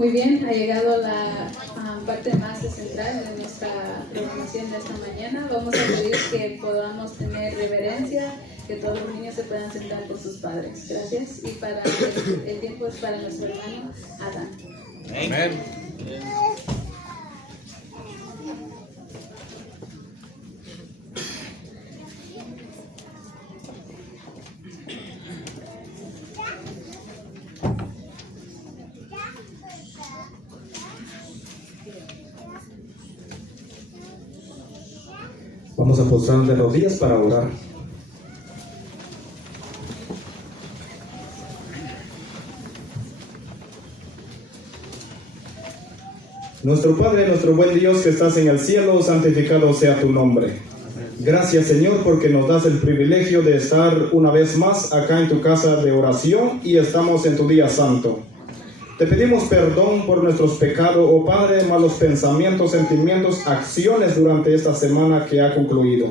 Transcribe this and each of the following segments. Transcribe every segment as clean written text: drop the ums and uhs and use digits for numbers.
Muy bien, ha llegado la parte más central de nuestra programación de esta mañana. Vamos a pedir que podamos tener reverencia, que todos los niños se puedan sentar con sus padres. Gracias. Y para el tiempo es para nuestro hermano Adán. Amén. Vamos a postrarnos de rodillas para orar. Nuestro Padre, nuestro buen Dios que estás en el cielo, santificado sea tu nombre. Gracias, Señor, porque nos das el privilegio de estar una vez más acá en tu casa de oración y estamos en tu día santo. Te pedimos perdón por nuestros pecados, oh Padre, malos pensamientos, sentimientos, acciones durante esta semana que ha concluido.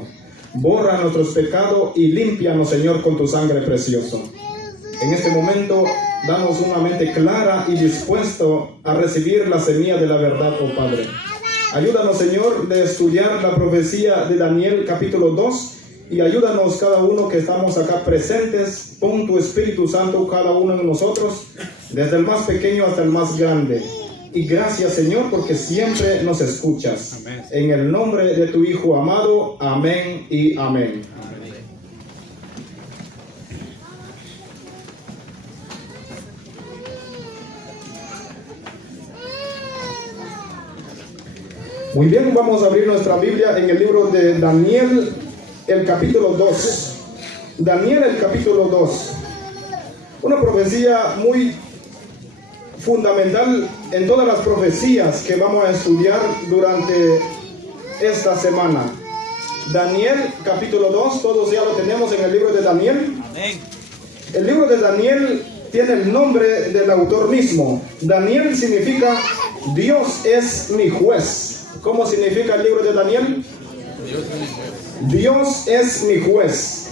Borra nuestros pecados y límpianos, Señor, con tu sangre preciosa. En este momento, danos una mente clara y dispuesto a recibir la semilla de la verdad, oh Padre. Ayúdanos, Señor, de estudiar la profecía de Daniel capítulo 2 y ayúdanos cada uno que estamos acá presentes. Pon tu Espíritu Santo cada uno de nosotros, desde el más pequeño hasta el más grande. Y gracias, Señor, porque siempre nos escuchas. Amén. En el nombre de tu Hijo amado, amén y amén. Amén. Muy bien, vamos a abrir nuestra Biblia en el libro de Daniel, el capítulo 2. Daniel, el capítulo 2. Una profecía muy fundamental en todas las profecías que vamos a estudiar durante esta semana. Daniel, capítulo 2, todos ya lo tenemos en el libro de Daniel. Amén. El libro de Daniel tiene el nombre del autor mismo. Daniel significa Dios es mi juez. ¿Cómo significa el libro de Daniel? Dios es mi juez.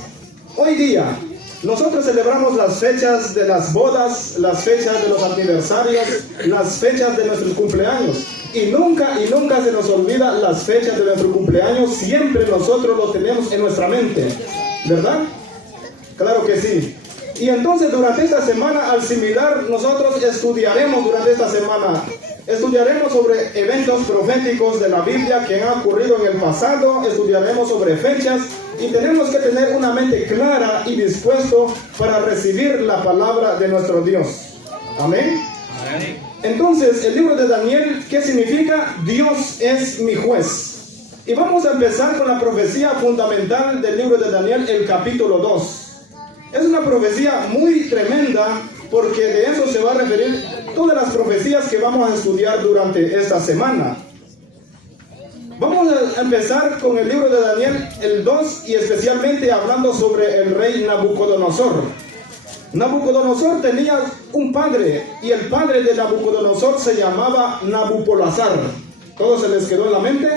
Hoy día nosotros celebramos las fechas de las bodas, las fechas de los aniversarios, las fechas de nuestros cumpleaños. Y nunca se nos olvida las fechas de nuestro cumpleaños. Siempre nosotros lo tenemos en nuestra mente, ¿verdad? Claro que sí. Y entonces durante esta semana, al similar, nosotros estudiaremos durante esta semana. Estudiaremos sobre eventos proféticos de la Biblia que han ocurrido en el pasado. Estudiaremos sobre fechas. Y tenemos que tener una mente clara y dispuesto para recibir la palabra de nuestro Dios. Amén. Amén. Entonces, el libro de Daniel, ¿qué significa? Dios es mi juez. Y vamos a empezar con la profecía fundamental del libro de Daniel, el capítulo 2. Es una profecía muy tremenda porque de eso se va a referir todas las profecías que vamos a estudiar durante esta semana. Vamos a empezar con el libro de Daniel, el 2, y especialmente hablando sobre el rey Nabucodonosor. Nabucodonosor tenía un padre, y el padre de Nabucodonosor se llamaba Nabopolassar. ¿Todo se les quedó en la mente?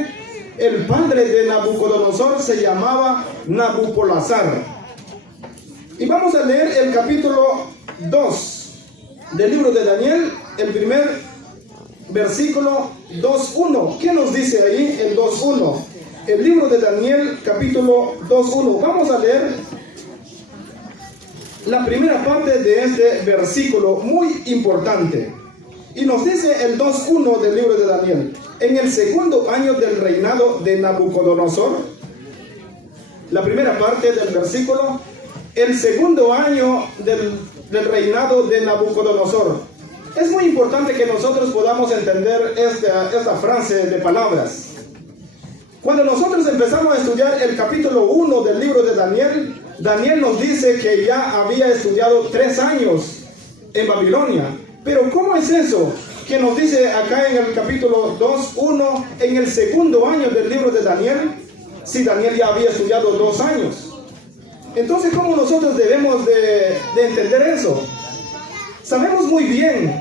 El padre de Nabucodonosor se llamaba Nabopolassar. Y vamos a leer el capítulo 2 del libro de Daniel, el primer versículo 2.1. ¿Qué nos dice ahí el 2.1? El libro de Daniel, capítulo 2.1. Vamos a leer la primera parte de este versículo muy importante. Y nos dice el 2.1 del libro de Daniel: en el segundo año del reinado de Nabucodonosor, la primera parte del versículo, el segundo año del reinado de Nabucodonosor. Es muy importante que nosotros podamos entender esta frase de palabras. Cuando nosotros empezamos a estudiar el capítulo 1 del libro de Daniel, Daniel nos dice que ya había estudiado 3 años en Babilonia. Pero ¿cómo es eso? Que nos dice acá en el capítulo 2.1, en el segundo año del libro de Daniel, si Daniel ya había estudiado 2 años. Entonces, ¿cómo nosotros debemos de entender eso? Sabemos muy bien,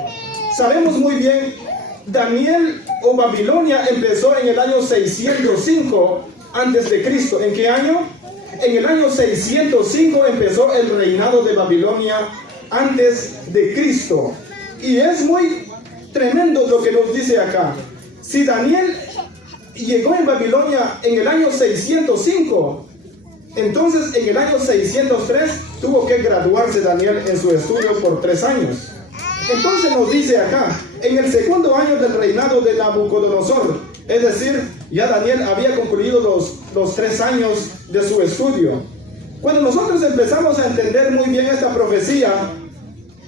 Daniel o Babilonia empezó en el año 605 antes de Cristo. ¿En qué año? En el año 605 empezó el reinado de Babilonia antes de Cristo. Y es muy tremendo lo que nos dice acá. Si Daniel llegó en Babilonia en el año 605, entonces en el año 603 tuvo que graduarse Daniel en su estudio por 3 años. Entonces nos dice acá, en el segundo año del reinado de Nabucodonosor, es decir, ya Daniel había concluido los 3 años de su estudio. Cuando nosotros empezamos a entender muy bien esta profecía,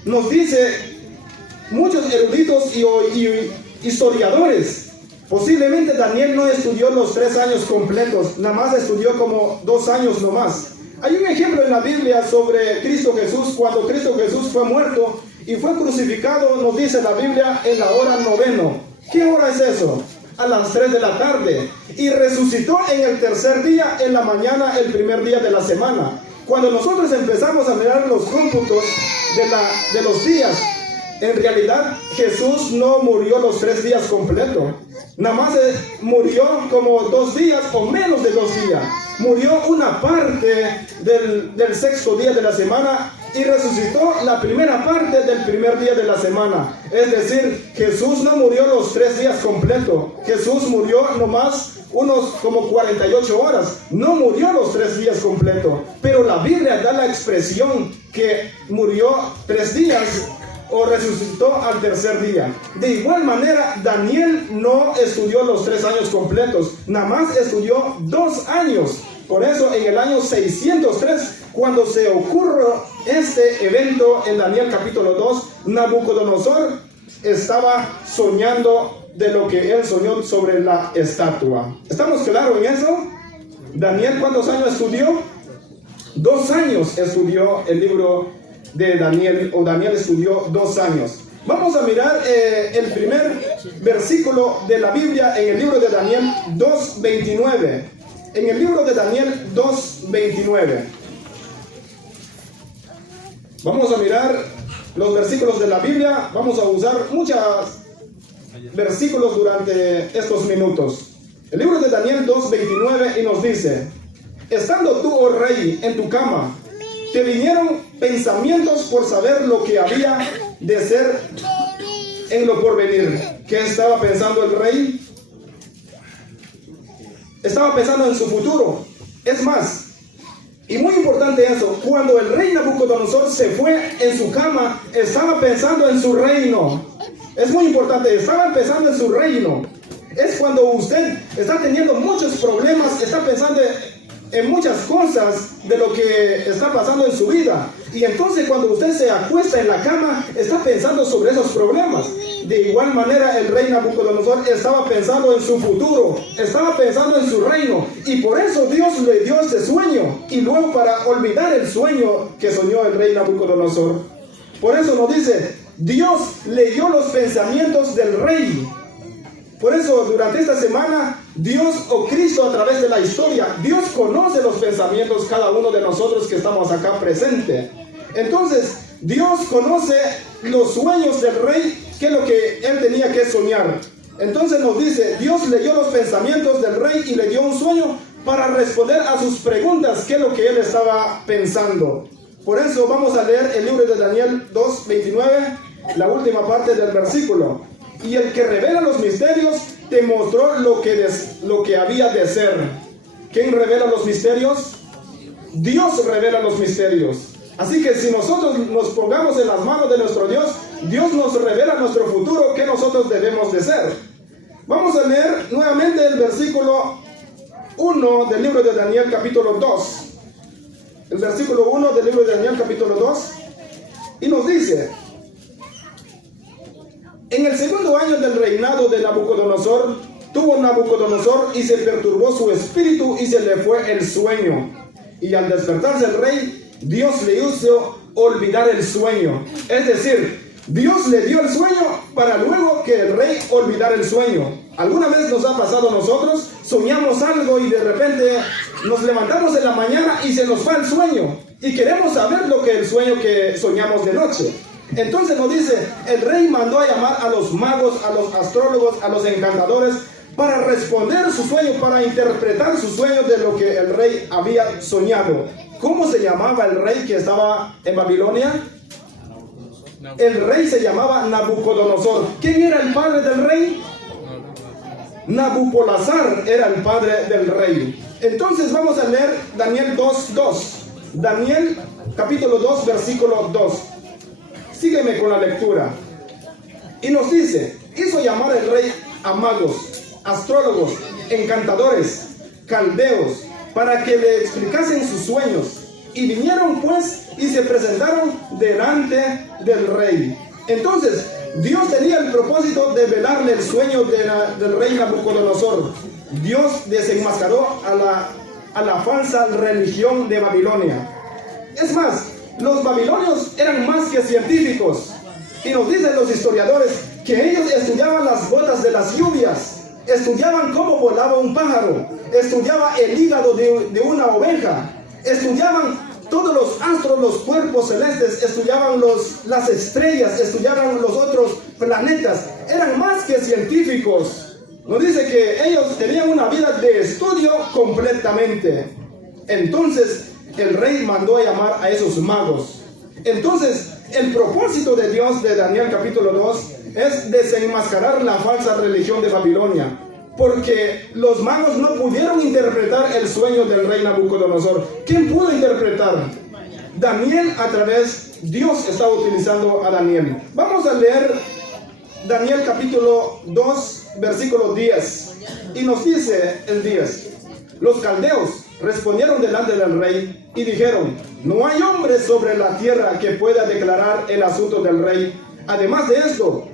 nos dice muchos eruditos y historiadores, posiblemente Daniel no estudió los 3 años completos, nada más estudió como 2 años nomás. Hay un ejemplo en la Biblia sobre Cristo Jesús. Cuando Cristo Jesús fue muerto y fue crucificado, nos dice la Biblia, en la hora 9. ¿Qué hora es eso? A las 3 de la tarde. Y resucitó en el tercer día, en la mañana, el primer día de la semana. Cuando nosotros empezamos a mirar los cómputos de los días, en realidad Jesús no murió los 3 días completos. Nada más murió como 2 días o menos de 2 días. Murió una parte del sexto día de la semana y resucitó la primera parte del primer día de la semana. Es decir, Jesús no murió los 3 días completos. Jesús murió nomás unos como 48 horas. No murió los 3 días completos. Pero la Biblia da la expresión que murió 3 días o resucitó al tercer día. De igual manera, Daniel no estudió los 3 años completos, nada más estudió 2 años. Por eso en el año 603, cuando se ocurrió este evento en Daniel capítulo 2, Nabucodonosor estaba soñando de lo que él soñó sobre la estatua. ¿Estamos claros en eso? Daniel, ¿cuántos años estudió? 2 años estudió el libro de Daniel, o Daniel estudió 2 años. Vamos a mirar el primer versículo de la Biblia en el libro de Daniel 2:29. En el libro de Daniel 2:29. Vamos a mirar los versículos de la Biblia. Vamos a usar muchos versículos durante estos minutos. El libro de Daniel 2:29 y nos dice: estando tú, oh rey, en tu cama, te vinieron pensamientos por saber lo que había de ser en lo porvenir. ¿Qué estaba pensando el rey? Estaba pensando en su futuro. Es más, y muy importante eso, cuando el rey Nabucodonosor se fue en su cama, estaba pensando en su reino. Es muy importante, estaba pensando en su reino. Es cuando usted está teniendo muchos problemas, está pensando en muchas cosas de lo que está pasando en su vida. Y entonces cuando usted se acuesta en la cama, está pensando sobre esos problemas. De igual manera el rey Nabucodonosor estaba pensando en su futuro, estaba pensando en su reino. Y por eso Dios le dio este sueño. Y luego para olvidar el sueño que soñó el rey Nabucodonosor. Por eso nos dice, Dios leyó los pensamientos del rey. Por eso durante esta semana, Dios o Cristo a través de la historia, Dios conoce los pensamientos cada uno de nosotros que estamos acá presentes. Entonces, Dios conoce los sueños del rey, qué es lo que él tenía que soñar. Entonces nos dice, Dios leyó los pensamientos del rey y le dio un sueño para responder a sus preguntas, qué es lo que él estaba pensando. Por eso vamos a leer el libro de Daniel 2:29, la última parte del versículo. Y el que revela los misterios te mostró lo que había de ser. ¿Quién revela los misterios? Dios revela los misterios. Así que si nosotros nos pongamos en las manos de nuestro Dios, Dios nos revela nuestro futuro, que nosotros debemos de ser. Vamos a leer nuevamente el versículo 1 del libro de Daniel capítulo 2. El versículo 1 del libro de Daniel capítulo 2. Y nos dice: en el segundo año del reinado de Nabucodonosor, tuvo Nabucodonosor y se perturbó su espíritu y se le fue el sueño. Y al despertarse el rey, Dios le hizo olvidar el sueño. Es decir, Dios le dio el sueño para luego que el rey olvidara el sueño. ¿Alguna vez nos ha pasado a nosotros? Soñamos algo y de repente nos levantamos en la mañana y se nos va el sueño. Y queremos saber lo que el sueño que soñamos de noche. Entonces nos dice, el rey mandó a llamar a los magos, a los astrólogos, a los encantadores, para responder su sueño, para interpretar su sueño de lo que el rey había soñado. ¿Cómo se llamaba el rey que estaba en Babilonia? El rey se llamaba Nabucodonosor. ¿Quién era el padre del rey? Nabopolassar era el padre del rey. Entonces vamos a leer Daniel 2:2. Daniel capítulo 2, versículo 2. Sígueme con la lectura. Y nos dice, hizo llamar el rey a magos, astrólogos, encantadores, caldeos, para que le explicasen sus sueños. Y vinieron pues y se presentaron delante del rey. Entonces, Dios tenía el propósito de velarle el sueño del rey Nabucodonosor. Dios desenmascaró a la falsa religión de Babilonia. Es más, los babilonios eran más que científicos. Y nos dicen los historiadores que ellos estudiaban las gotas de las lluvias, estudiaban cómo volaba un pájaro, estudiaban el hígado de una oveja, estudiaban todos los astros, los cuerpos celestes, estudiaban las estrellas, estudiaban los otros planetas. Eran más que científicos. Nos dice que ellos tenían una vida de estudio completamente. Entonces el rey mandó a llamar a esos magos. Entonces el propósito de Dios de Daniel capítulo 2 es desenmascarar la falsa religión de Babilonia, porque los magos no pudieron interpretar el sueño del rey Nabucodonosor. ¿Quién pudo interpretar? Daniel, a través, Dios estaba utilizando a Daniel. Vamos a leer Daniel capítulo 2, versículo 10. Y nos dice el 10. Los caldeos respondieron delante del rey y dijeron, no hay hombre sobre la tierra que pueda declarar el asunto del rey. Además de esto,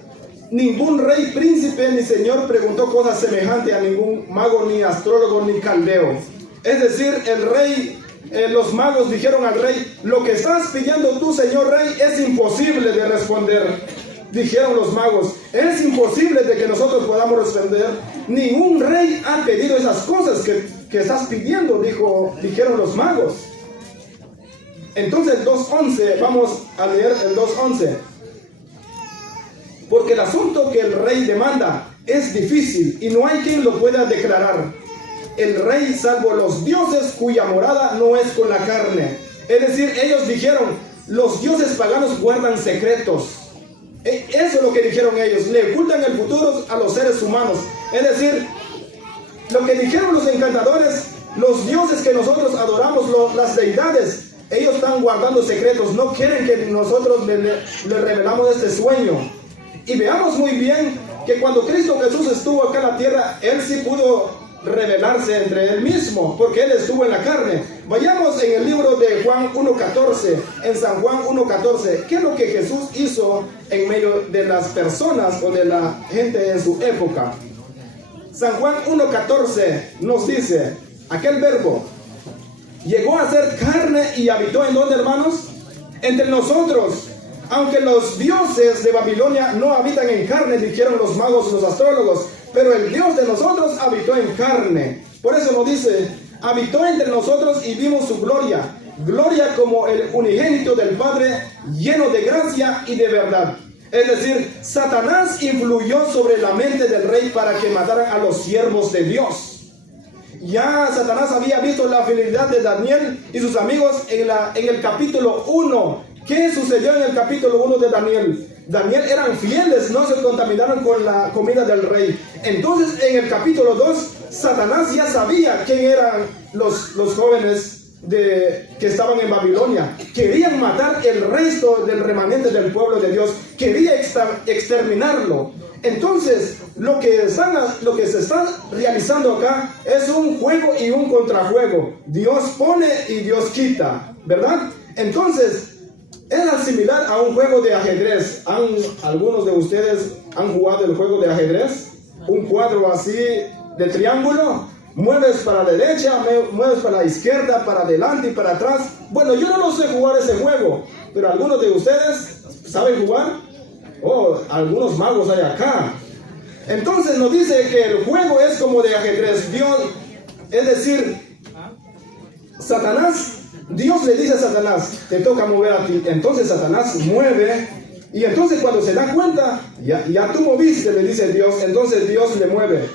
ningún rey, príncipe ni señor preguntó cosas semejantes a ningún mago, ni astrólogo, ni caldeo. Es decir, el rey, los magos dijeron al rey, lo que estás pidiendo tú, señor rey, es imposible de responder. Dijeron los magos, es imposible de que nosotros podamos responder. Ningún rey ha pedido esas cosas que estás pidiendo, dijeron los magos. Entonces el 2.11, vamos a leer el 2.11. Porque el asunto que el rey demanda es difícil y no hay quien lo pueda declarar. El rey, salvo los dioses cuya morada no es con la carne. Es decir, ellos dijeron, los dioses paganos guardan secretos. Eso es lo que dijeron ellos. Le ocultan el futuro a los seres humanos. Es decir, lo que dijeron los encantadores, los dioses que nosotros adoramos, las deidades, ellos están guardando secretos. No quieren que nosotros le revelamos este sueño. Y veamos muy bien que cuando Cristo Jesús estuvo acá en la tierra, Él sí pudo revelarse entre Él mismo, porque Él estuvo en la carne. Vayamos en el libro de Juan 1.14, en San Juan 1.14. ¿Qué es lo que Jesús hizo en medio de las personas o de la gente en su época? San Juan 1.14 nos dice, aquel verbo llegó a ser carne y habitó en donde, hermanos, entre nosotros. Aunque los dioses de Babilonia no habitan en carne, dijeron los magos y los astrólogos, pero el Dios de nosotros habitó en carne. Por eso nos dice, habitó entre nosotros y vimos su gloria, gloria como el unigénito del Padre, lleno de gracia y de verdad. Es decir, Satanás influyó sobre la mente del rey para que mataran a los siervos de Dios. Ya Satanás había visto la fidelidad de Daniel y sus amigos en el capítulo 1. ¿Qué sucedió en el capítulo 1 de Daniel? Daniel eran fieles, no se contaminaron con la comida del rey. Entonces en el capítulo 2, Satanás ya sabía quién eran los jóvenes que estaban en Babilonia. Querían matar el resto del remanente del pueblo de Dios. Quería exterminarlo. Entonces lo que se está realizando acá es un juego y un contrajuego. Dios pone y Dios quita, ¿verdad? Entonces era similar a un juego de ajedrez. ¿Algunos de ustedes han jugado el juego de ajedrez? Un cuadro así de triángulo. Mueves para la derecha, mueves para la izquierda, para adelante y para atrás. Bueno, yo no sé jugar ese juego, pero algunos de ustedes saben jugar. Oh, algunos magos hay acá. Entonces nos dice que el juego es como de ajedrez. Dios, es decir, Satanás, Dios le dice a Satanás, te toca mover a ti. Entonces Satanás mueve, y entonces cuando se da cuenta, ya tú moviste, le dice Dios. Entonces Dios le mueve.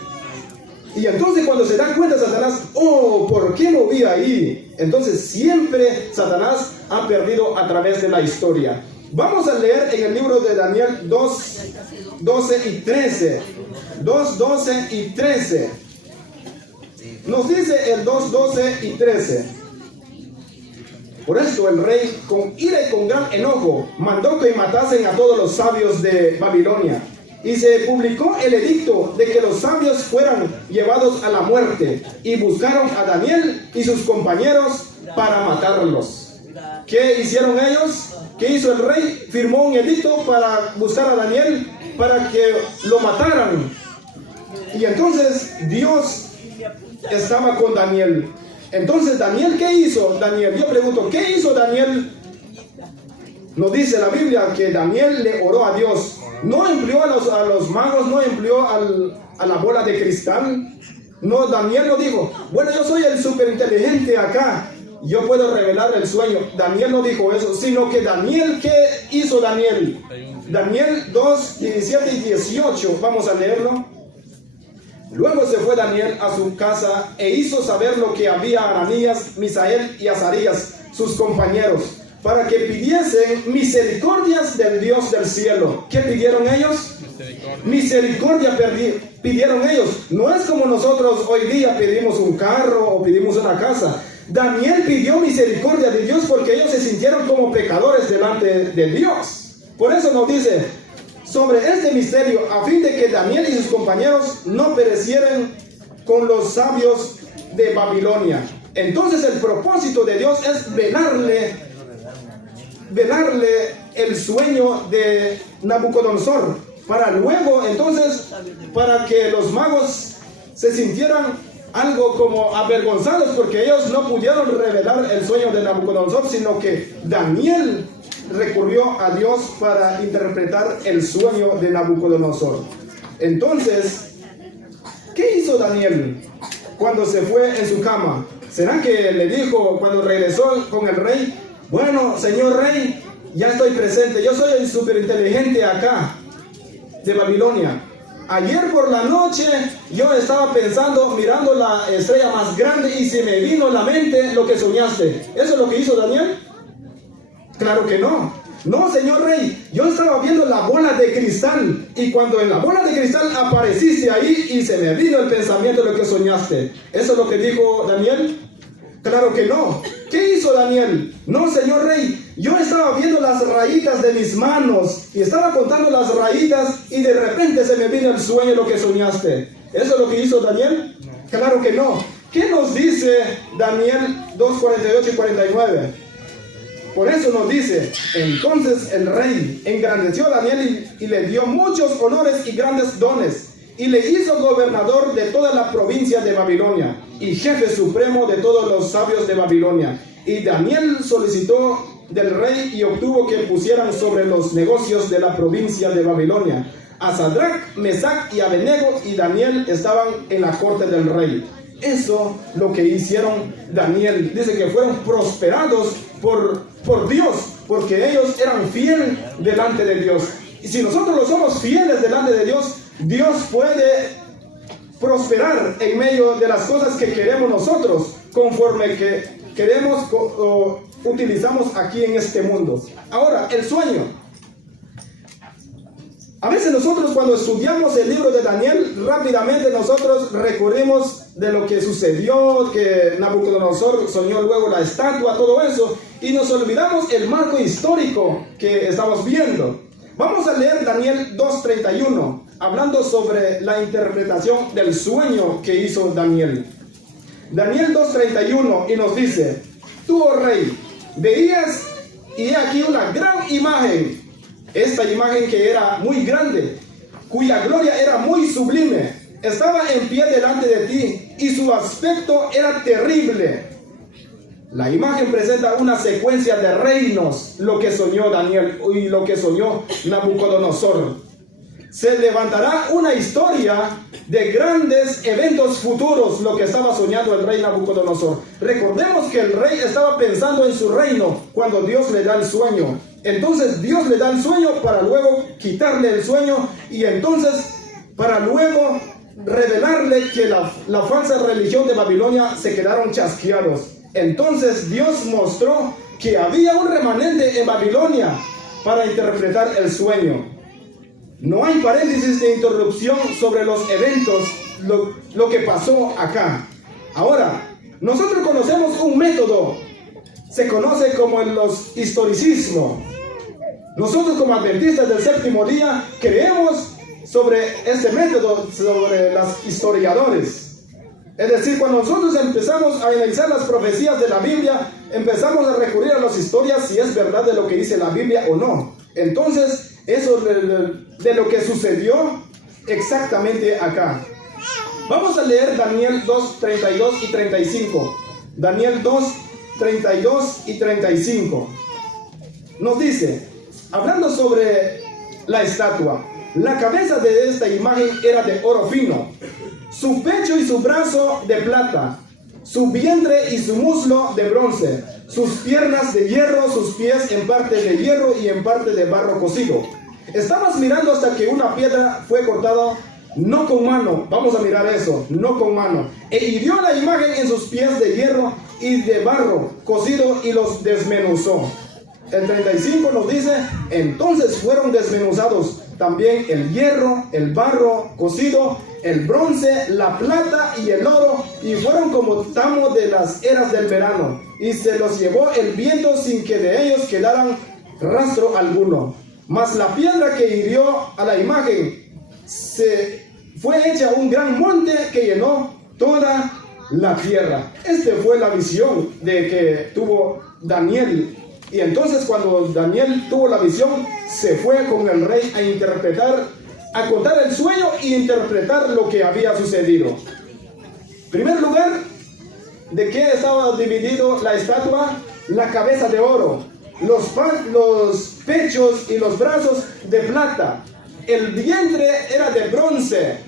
Y entonces cuando se da cuenta Satanás, oh, ¿por qué moví ahí? Entonces siempre Satanás ha perdido a través de la historia. Vamos a leer en el libro de Daniel 2, 12 y 13. 2, 12 y 13. Nos dice el 2, 12 y 13. Por esto el rey, con ira y con gran enojo, mandó que matasen a todos los sabios de Babilonia. Y se publicó el edicto de que los sabios fueran llevados a la muerte. Y buscaron a Daniel y sus compañeros para matarlos. ¿Qué hicieron ellos? ¿Qué hizo el rey? Firmó un edicto para buscar a Daniel, para que lo mataran. Y entonces Dios estaba con Daniel. Entonces Daniel, ¿qué hizo Daniel? Yo pregunto, ¿qué hizo Daniel? Nos dice la Biblia que Daniel le oró a Dios. No empleó a los magos, no empleó a la bola de cristal. No, Daniel no dijo, bueno, yo soy el superinteligente acá, yo puedo revelar el sueño. Daniel no dijo eso, sino que Daniel, ¿qué hizo Daniel? Daniel 2, 17 y 18, vamos a leerlo. Luego se fue Daniel a su casa e hizo saber lo que había a Ananías, Misael y Azarías, sus compañeros, para que pidiesen misericordias del Dios del cielo. ¿Qué pidieron ellos? Misericordia pidieron ellos. No es como nosotros hoy día pedimos un carro o pedimos una casa. Daniel pidió misericordia de Dios porque ellos se sintieron como pecadores delante de Dios. Por eso nos dice sobre este misterio, a fin de que Daniel y sus compañeros no perecieran con los sabios de Babilonia. Entonces el propósito de Dios es velarle el sueño de Nabucodonosor, para luego entonces, para que los magos se sintieran algo como avergonzados, porque ellos no pudieron revelar el sueño de Nabucodonosor, sino que Daniel recurrió a Dios para interpretar el sueño de Nabucodonosor. Entonces, ¿qué hizo Daniel cuando se fue en su cama? ¿Será que le dijo cuando regresó con el rey, Bueno, señor rey, ya estoy presente. Yo soy el superinteligente acá, de Babilonia. Ayer por la noche yo estaba pensando, mirando la estrella más grande, y se me vino a la mente lo que soñaste. ¿Eso es lo que hizo Daniel? Claro que no. No, señor rey, yo estaba viendo la bola de cristal, y cuando en la bola de cristal apareciste ahí y se me vino el pensamiento de lo que soñaste. ¿Eso es lo que dijo Daniel? Claro que no. ¿Qué hizo Daniel? No, señor rey, yo estaba viendo las rayitas de mis manos y estaba contando las rayitas, y de repente se me vino el sueño lo que soñaste. ¿Eso es lo que hizo Daniel? Claro que no. ¿Qué nos dice Daniel 2:48 y 49? Por eso nos dice: entonces el rey engrandeció a Daniel y le dio muchos honores y grandes dones, y le hizo gobernador de toda la provincia de Babilonia y jefe supremo de todos los sabios de Babilonia. Y Daniel solicitó del rey y obtuvo que pusieran sobre los negocios de la provincia de Babilonia a Sadrach, Mesach y Abednego, y Daniel estaban en la corte del rey. Eso lo que hicieron Daniel. Dice que fueron prosperados por Dios, porque ellos eran fieles delante de Dios. Y si nosotros lo somos fieles delante de Dios, Dios puede prosperar en medio de las cosas que queremos nosotros, conforme que queremos o utilizamos aquí en este mundo. Ahora, el sueño. A veces nosotros, cuando estudiamos el libro de Daniel, rápidamente nosotros recurrimos de lo que sucedió, que Nabucodonosor soñó luego la estatua, todo eso, y nos olvidamos el marco histórico que estamos viendo. Vamos a leer Daniel 2:31, hablando sobre la interpretación del sueño que hizo Daniel. Daniel 2:31, y nos dice: tú, oh rey, veías, y he aquí una gran imagen. Esta imagen que era muy grande, cuya gloria era muy sublime, estaba en pie delante de ti, y su aspecto era terrible. La imagen presenta una secuencia de reinos, lo que soñó Daniel y lo que soñó Nabucodonosor. Se levantará una historia de grandes eventos futuros, lo que estaba soñando el rey Nabucodonosor. Recordemos que el rey estaba pensando en su reino cuando Dios le da el sueño. Entonces Dios le da el sueño para luego quitarle el sueño, y entonces para luego revelarle que la falsa religión de Babilonia se quedaron chasqueados. Entonces Dios mostró que había un remanente en Babilonia para interpretar el sueño. No hay paréntesis de interrupción sobre los eventos, lo que pasó acá. Ahora, nosotros conocemos un método, se conoce como los historicismo. Nosotros, como adventistas del séptimo día, creemos sobre este método, sobre los historiadores. Es decir, cuando nosotros empezamos a analizar las profecías de la Biblia, empezamos a recurrir a las historias si es verdad de lo que dice la Biblia o no. Entonces, eso de lo que sucedió exactamente acá. Vamos a leer Daniel 2:32 y 35. Daniel 2:32 y 35. Nos dice, hablando sobre la estatua: la cabeza de esta imagen era de oro fino, su pecho y su brazo de plata, su vientre y su muslo de bronce, sus piernas de hierro, sus pies en parte de hierro y en parte de barro cocido. Estabas mirando hasta que una piedra fue cortada, no con mano. Vamos a mirar eso, no con mano. E hirió la imagen en sus pies de hierro y de barro cocido y los desmenuzó. El 35 nos dice: entonces fueron desmenuzados también el hierro, el barro cocido, el bronce, la plata y el oro, y fueron como tamo de las eras del verano, y se los llevó el viento sin que de ellos quedaran rastro alguno. Mas la piedra que hirió a la imagen se fue hecha un gran monte que llenó toda la tierra. Esta fue la visión de que tuvo Daniel. Y entonces, cuando Daniel tuvo la visión, se fue con el rey a interpretar, a contar el sueño y interpretar lo que había sucedido. En primer lugar, ¿de qué estaba dividido la estatua? La cabeza de oro, los pechos y los brazos de plata, el vientre era de bronce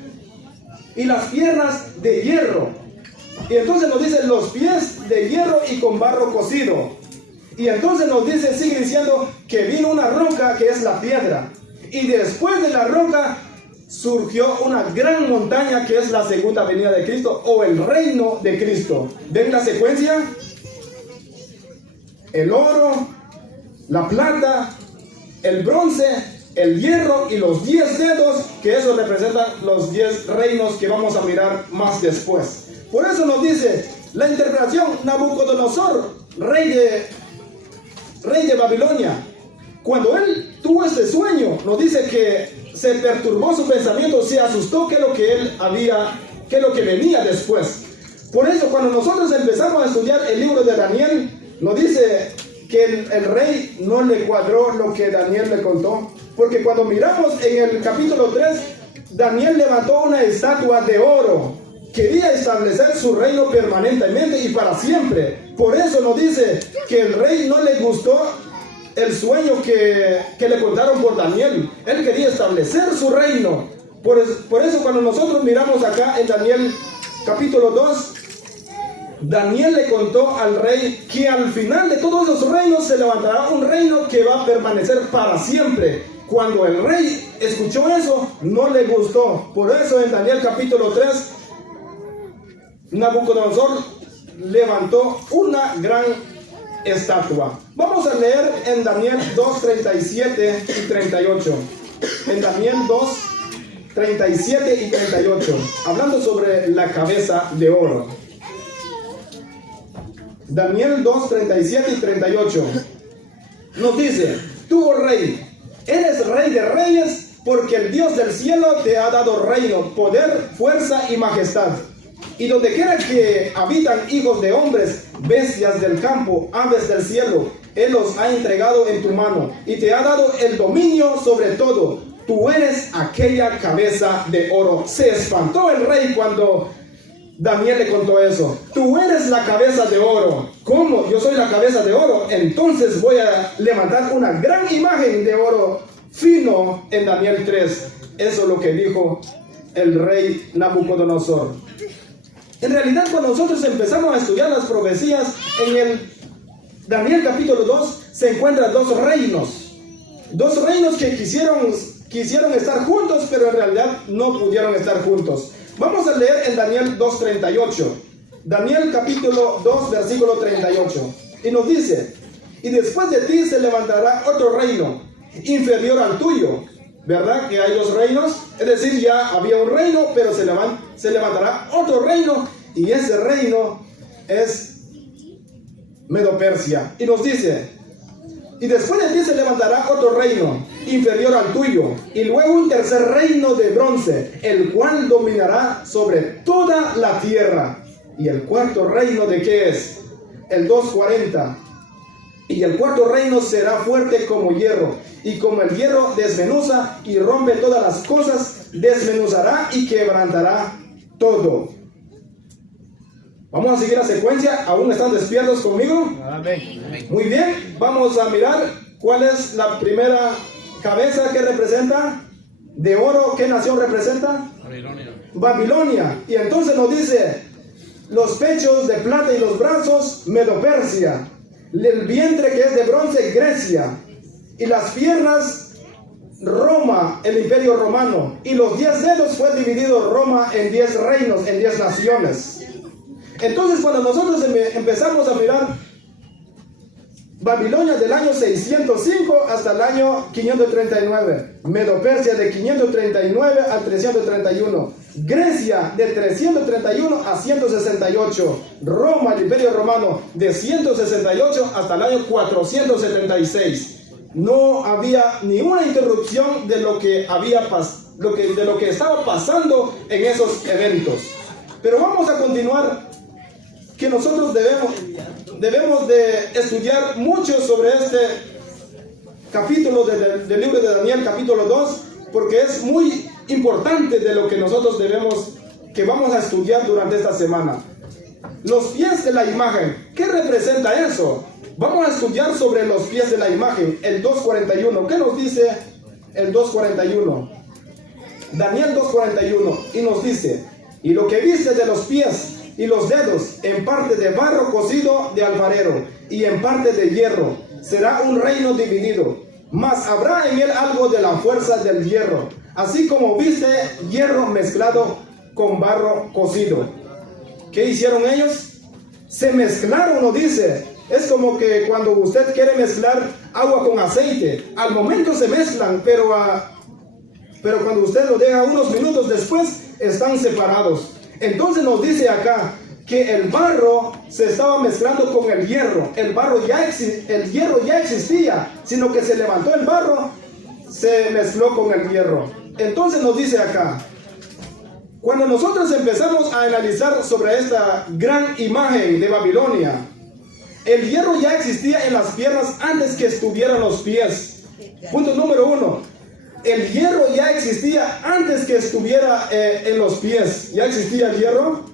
y las piernas de hierro. Y entonces nos dicen los pies de hierro y con barro cocido. Y entonces nos dice, sigue diciendo que vino una roca que es la piedra. Y después de la roca surgió una gran montaña que es la segunda venida de Cristo o el reino de Cristo. ¿Ven la secuencia? El oro, la plata, el bronce, el hierro y los 10 dedos, que eso representan los 10 reinos que vamos a mirar más después. Por eso nos dice la interpretación: Nabucodonosor, rey de Babilonia, cuando él tuvo este sueño, nos dice que se perturbó su pensamiento, se asustó que lo que venía después. Por eso cuando nosotros empezamos a estudiar el libro de Daniel, nos dice que el rey no le cuadró lo que Daniel le contó, porque cuando miramos en el capítulo 3, Daniel levantó una estatua de oro, quería establecer su reino permanentemente y para siempre. Por eso nos dice que el rey no le gustó el sueño que le contaron por Daniel. Él quería establecer su reino. Por eso cuando nosotros miramos acá en Daniel capítulo 2, Daniel le contó al rey que al final de todos los reinos se levantará un reino que va a permanecer para siempre. Cuando el rey escuchó eso, no le gustó. Por eso en Daniel capítulo 3, Nabucodonosor levantó una gran estatua. Vamos a leer en Daniel 2, 37 y 38. En Daniel 2, 37 y 38, hablando sobre la cabeza de oro. Daniel 2, 37 y 38 nos dice: tú, oh rey, eres rey de reyes, porque el Dios del cielo te ha dado reino, poder, fuerza y majestad. Y donde quiera que habitan hijos de hombres, bestias del campo, aves del cielo, Él los ha entregado en tu mano y te ha dado el dominio sobre todo. Tú eres aquella cabeza de oro. Se espantó el rey cuando Daniel le contó eso. Tú eres la cabeza de oro. ¿Cómo? Yo soy la cabeza de oro. Entonces voy a levantar una gran imagen de oro fino en Daniel 3. Eso es lo que dijo el rey Nabucodonosor. En realidad, cuando nosotros empezamos a estudiar las profecías, en el Daniel capítulo 2 se encuentran dos reinos. Dos reinos que quisieron estar juntos, pero en realidad no pudieron estar juntos. Vamos a leer en Daniel 2:38. Daniel capítulo 2, versículo 38. Y nos dice: y después de ti se levantará otro reino, inferior al tuyo. ¿Verdad que hay dos reinos? Es decir, ya había un reino, pero se levantará otro reino, y ese reino es Medo-Persia. Y nos dice: y después de ti se levantará otro reino, inferior al tuyo, y luego un tercer reino de bronce, el cual dominará sobre toda la tierra. ¿Y el cuarto reino de qué es? El 2:40. Y el cuarto reino será fuerte como hierro, y como el hierro desmenuza y rompe todas las cosas, desmenuzará y quebrantará todo. Vamos a seguir la secuencia. ¿Aún están despiertos conmigo? Amén. Muy bien, vamos a mirar cuál es la primera cabeza que representa. De oro, ¿qué nación representa? Babilonia. Y entonces nos dice: los pechos de plata y los brazos, Medo-Persia. El vientre que es de bronce, Grecia. Y las piernas, Roma, el imperio romano. Y los 10 dedos fue dividido Roma en 10 reinos, en 10 naciones. Entonces cuando nosotros empezamos a mirar Babilonia del año 605 hasta el año 539, Medo-Persia de 539 al 331, Grecia de 331 a 168, Roma, el imperio romano, de 168 hasta el año 476. No había ni una interrupción de lo que estaba pasando en esos eventos. Pero vamos a continuar, que nosotros debemos de estudiar mucho sobre este capítulo del libro de Daniel, capítulo 2, porque es muy importante de lo que nosotros vamos a estudiar durante esta semana. Los pies de la imagen, ¿qué representa eso? Vamos a estudiar sobre los pies de la imagen, el 2:41. ¿Qué nos dice el 2:41? Daniel 2:41, y nos dice: y lo que viste de los pies y los dedos, en parte de barro cocido de alfarero, y en parte de hierro. Será un reino dividido, mas habrá en él algo de la fuerza del hierro, así como viste hierro mezclado con barro cocido. ¿Qué hicieron ellos? Se mezclaron, nos dice. Es como que cuando usted quiere mezclar agua con aceite, al momento se mezclan, pero cuando usted lo deja unos minutos después, están separados. Entonces nos dice acá que el barro se estaba mezclando con el hierro. El hierro ya existía, sino que se levantó el barro, se mezcló con el hierro. Entonces nos dice acá, cuando nosotros empezamos a analizar sobre esta gran imagen de Babilonia, el hierro ya existía en las piernas antes que estuvieran los pies. Punto número 1. El hierro ya existía antes que estuviera en los pies. ¿Ya existía el hierro?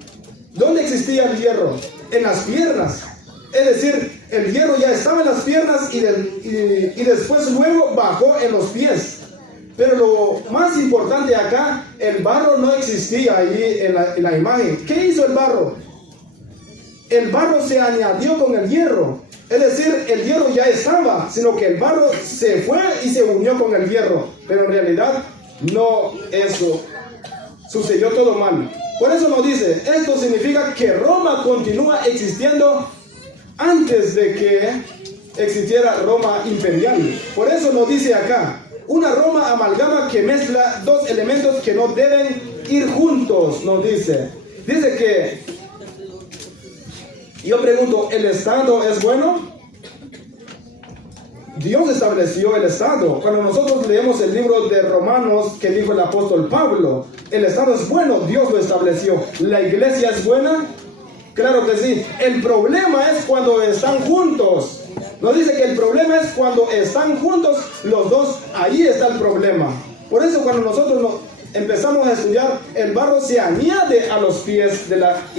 ¿Dónde existía el hierro? En las piernas. Es decir, el hierro ya estaba en las piernas y después luego bajó en los pies. Pero lo más importante acá, el barro no existía allí en la imagen. ¿Qué hizo el barro? El barro se añadió con el hierro. Es decir, el hierro ya estaba, sino que el barro se fue y se unió con el hierro. Pero en realidad no eso. Sucedió todo mal. Por eso nos dice, esto significa que Roma continúa existiendo antes de que existiera Roma imperial. Por eso nos dice acá, una Roma amalgama que mezcla dos elementos que no deben ir juntos, nos dice. Dice que, yo pregunto, ¿el Estado es bueno? Dios estableció el Estado. Cuando nosotros leemos el libro de Romanos que dijo el apóstol Pablo, el Estado es bueno, Dios lo estableció. ¿La iglesia es buena? Claro que sí. El problema es cuando están juntos. Nos dice que el problema es cuando están juntos los dos, ahí está el problema. Por eso cuando nosotros empezamos a estudiar, el barro se añade a los pies de la